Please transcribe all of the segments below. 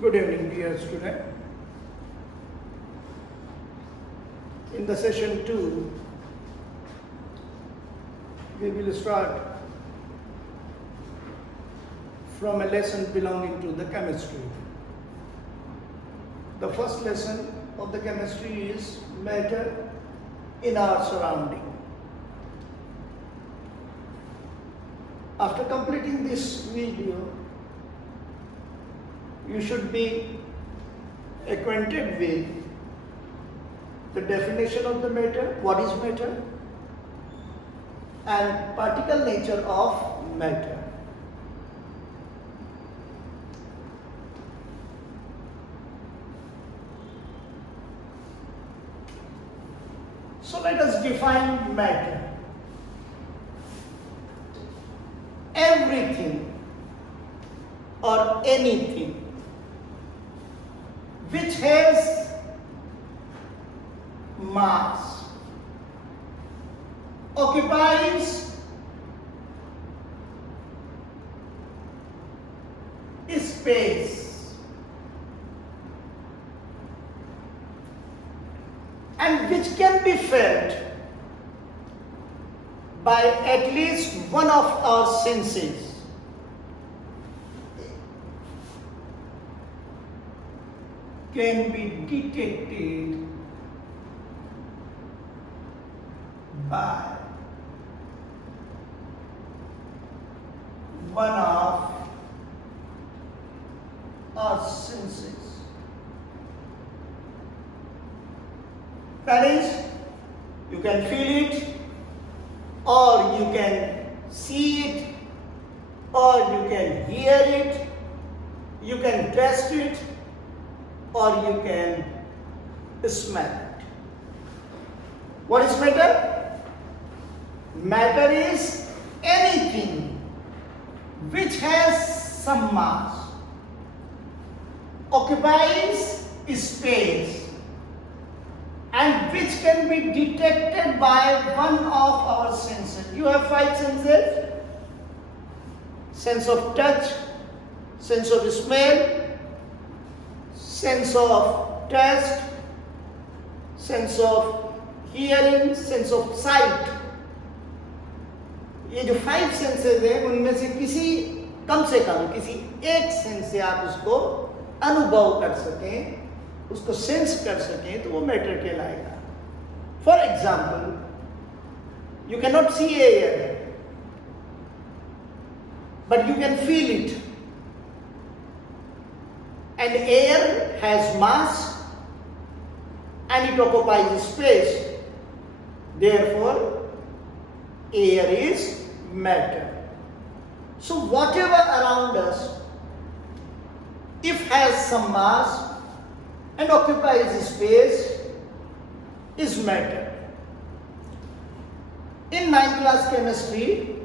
Good evening, dear student. In the session 2, we will start from a lesson belonging to the chemistry. The first lesson of the chemistry is matter in our surrounding. After completing this video, you should be acquainted with the definition of the matter, what is matter, and particle nature of matter. So let us define matter. Everything or anything which has mass occupies space and which can be felt by at least one of our senses. Can be detected by one of our senses. That is, you can feel it, or you can see it, or you can hear it, you can taste it, or you can smell it. What is matter? Matter is anything which has some mass, occupies space, and which can be detected by one of our senses. You have 5 senses: sense of touch, sense of smell, sense of taste, sense of hearing, sense of sight. ये जो 5 senses हैं उनमें से किसी कम से कम किसी एक sense से आप उसको अनुभव कर सकें, उसको सेंस कर सकें, तो वो मैटर कहलाएगा. For example, you can not see air but you can feel it. And air has mass and it occupies space. Therefore, air is matter. So whatever around us, if has some mass and occupies space, is matter. In 9th class chemistry,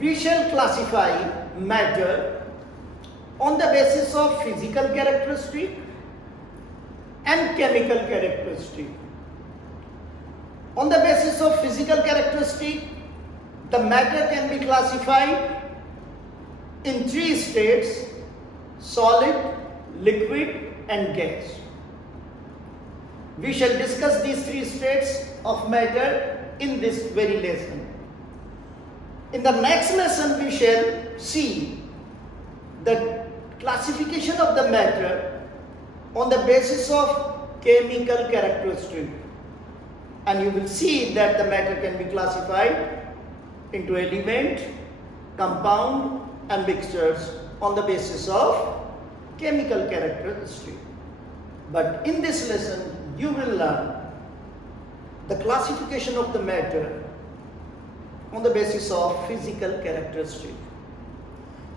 we shall classify matter on the basis of physical characteristic and chemical characteristic. On the basis of physical characteristic, the matter can be classified in 3 states: solid, liquid, and gas. We shall discuss these 3 states of matter in this very lesson. In the next lesson, we shall see the classification of the matter on the basis of chemical characteristic, and you will see that the matter can be classified into element, compound, and mixtures on the basis of chemical characteristic. But in this lesson you will learn the classification of the matter on the basis of physical characteristic.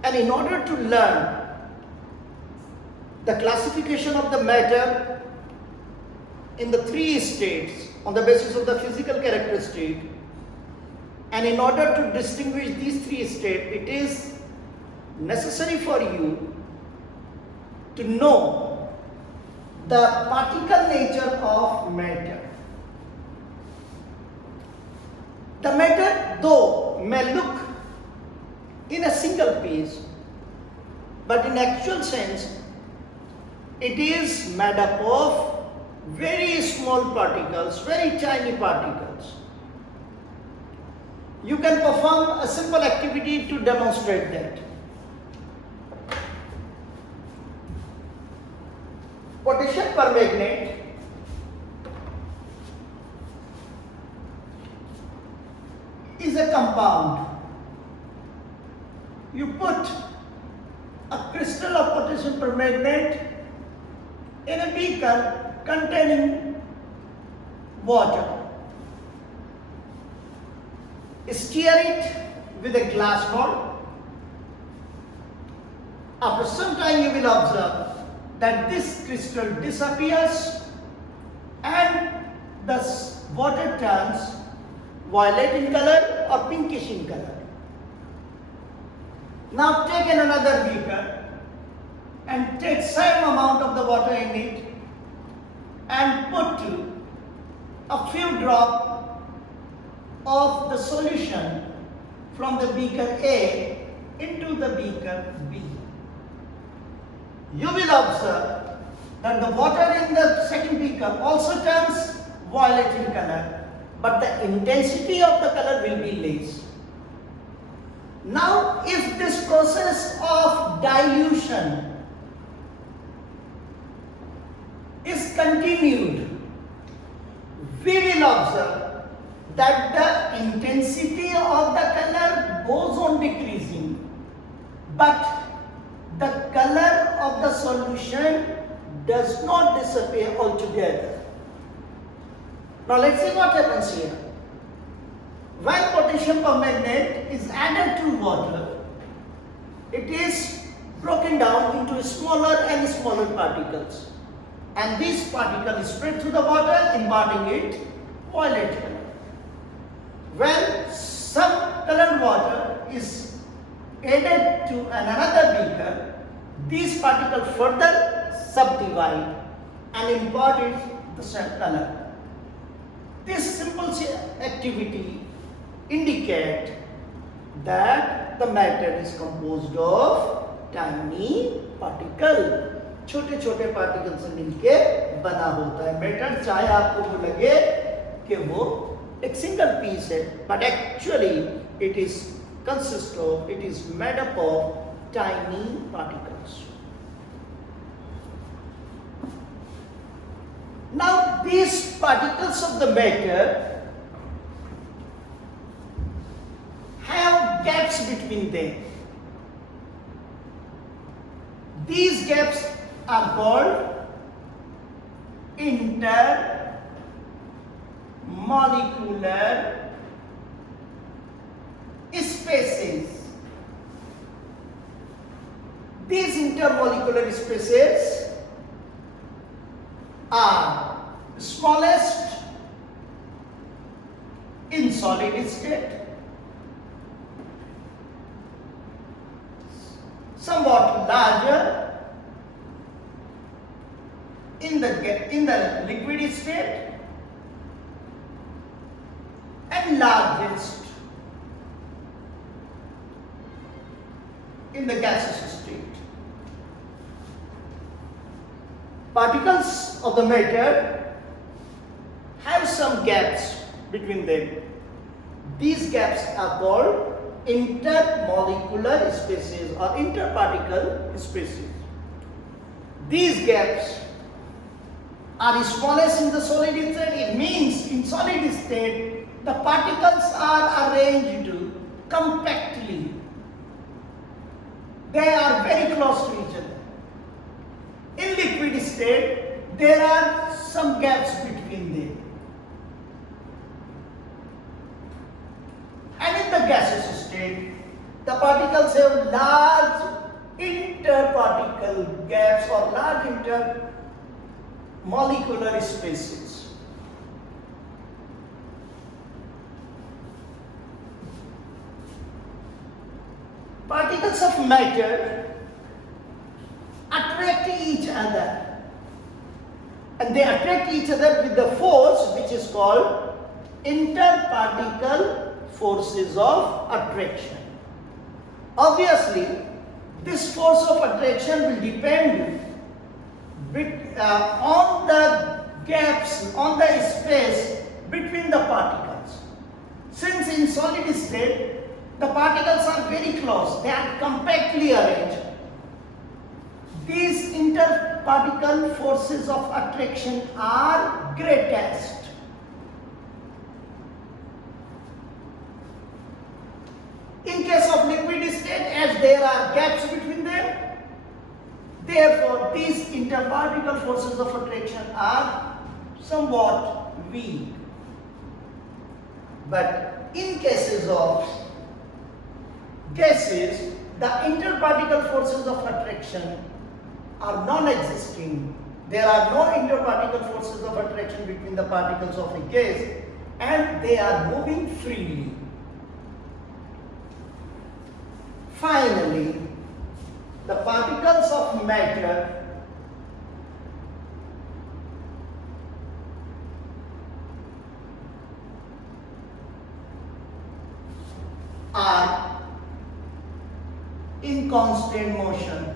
And in order to learn the classification of the matter in the 3 states on the basis of the physical characteristic, and in order to distinguish these 3 states, it is necessary for you to know the particle nature of matter. The matter, though, may look in a single piece, but in actual sense it is made up of very small particles, very tiny particles. You can perform a simple activity to demonstrate that. Potassium permanganate is a compound. You put a crystal of potassium permanganate in a beaker containing water. Stir it with a glass ball. After some time you will observe that this crystal disappears and the water turns violet in color or pinkish in color. Now take another beaker and take same amount of the water in it and put a few drops of the solution from the beaker A into the beaker B. You will observe that the water in the second beaker also turns violet in color, but the intensity of the color will be less. Now, if this process of dilution is continued, we will observe that the intensity of the color goes on decreasing, but the color of the solution does not disappear altogether. Now let's see what happens here. When potassium permanganate is added to water, it is broken down into smaller and smaller particles, and these particles spread through the water, imparting it violet color. When some colored water is added to another beaker, these particles further subdivide and impart it the same color. This simple activity indicates that the matter is composed of tiny particles. छोटे छोटे particle से मिलके बना होता है matter, चाहे आपको वो लगे कि वो एक सिंगल पीस है, but actually it is made up of tiny particles. Now these particles of the matter have gaps between them. These gaps are called intermolecular spaces. These intermolecular spaces are smallest in solid state, somewhat larger in the liquid state, and largest in the gaseous state. Particles of the matter have some gaps between them. These gaps are called intermolecular spaces or interparticle spaces. These gaps are smallest in the solid state. It means in solid state the particles are arranged compactly. They are very close to each other. In liquid state there are some gaps between them. And in the gaseous state the particles have large interparticle gaps or large intermolecular spaces. Particles of matter attract each other, and they attract each other with the force which is called interparticle forces of attraction. Obviously, This force of attraction will depend on the gaps, on the space between the particles. Since in solid state, the particles are very close, they are compactly arranged. These interparticle forces of attraction are greatest. In case of liquid state, as there are gaps between them, therefore these interparticle forces of attraction are somewhat weak. But in cases of gases, the interparticle forces of attraction are non-existing. There are no interparticle forces of attraction between the particles of a gas, and they are moving freely. Finally, the particles of matter are in constant motion.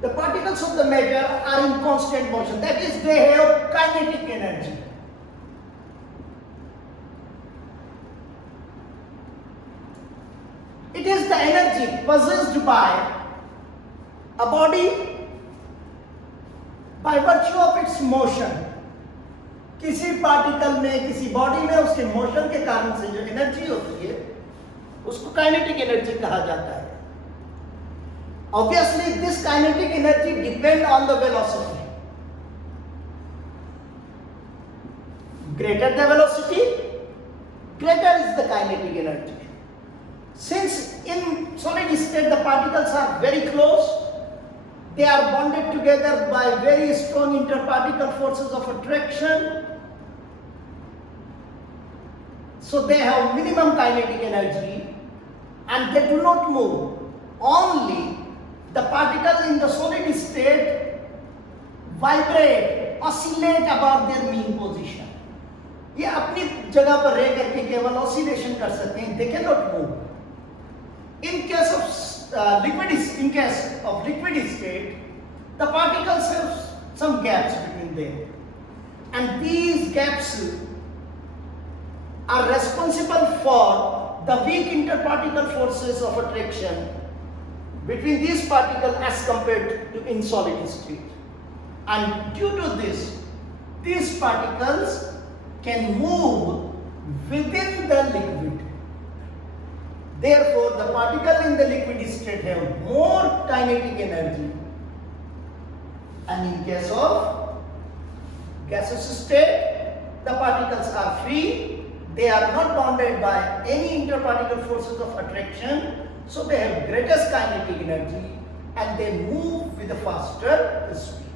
The particles of the matter are in constant motion, that is, they have kinetic energy. It is the energy possessed by a body by virtue of its motion. किसी particle में, किसी body में उसके motion के कारण से जो energy होती है उसको काइनेटिक एनर्जी कहा जाता है. Obviously, this kinetic energy depends on the velocity. Greater the velocity, greater is the kinetic energy. Since in solid state the particles are very close, they are bonded together by very strong interparticle forces of attraction. So they have minimum kinetic energy and they do not move. Only the particle in the solid state vibrate, oscillate about their mean position. ये अपनी जगह पर रह करके केवल oscillation कर सकते हैं, they cannot move. In case of liquid state, the particles have some gaps between them, and these gaps are responsible for the weak interparticle forces of attraction between these particles as compared to in solid state. And due to this, these particles can move within the liquid. Therefore, the particle in the liquid state have more kinetic energy, and in case of gaseous state, the particles are free. They are not bounded by any interparticle forces of attraction, so they have greatest kinetic energy and they move with a faster speed.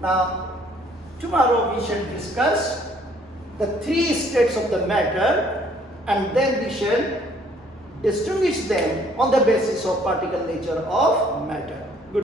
Now, tomorrow we shall discuss the three states of the matter, and then we shall distinguish them on the basis of particle nature of matter.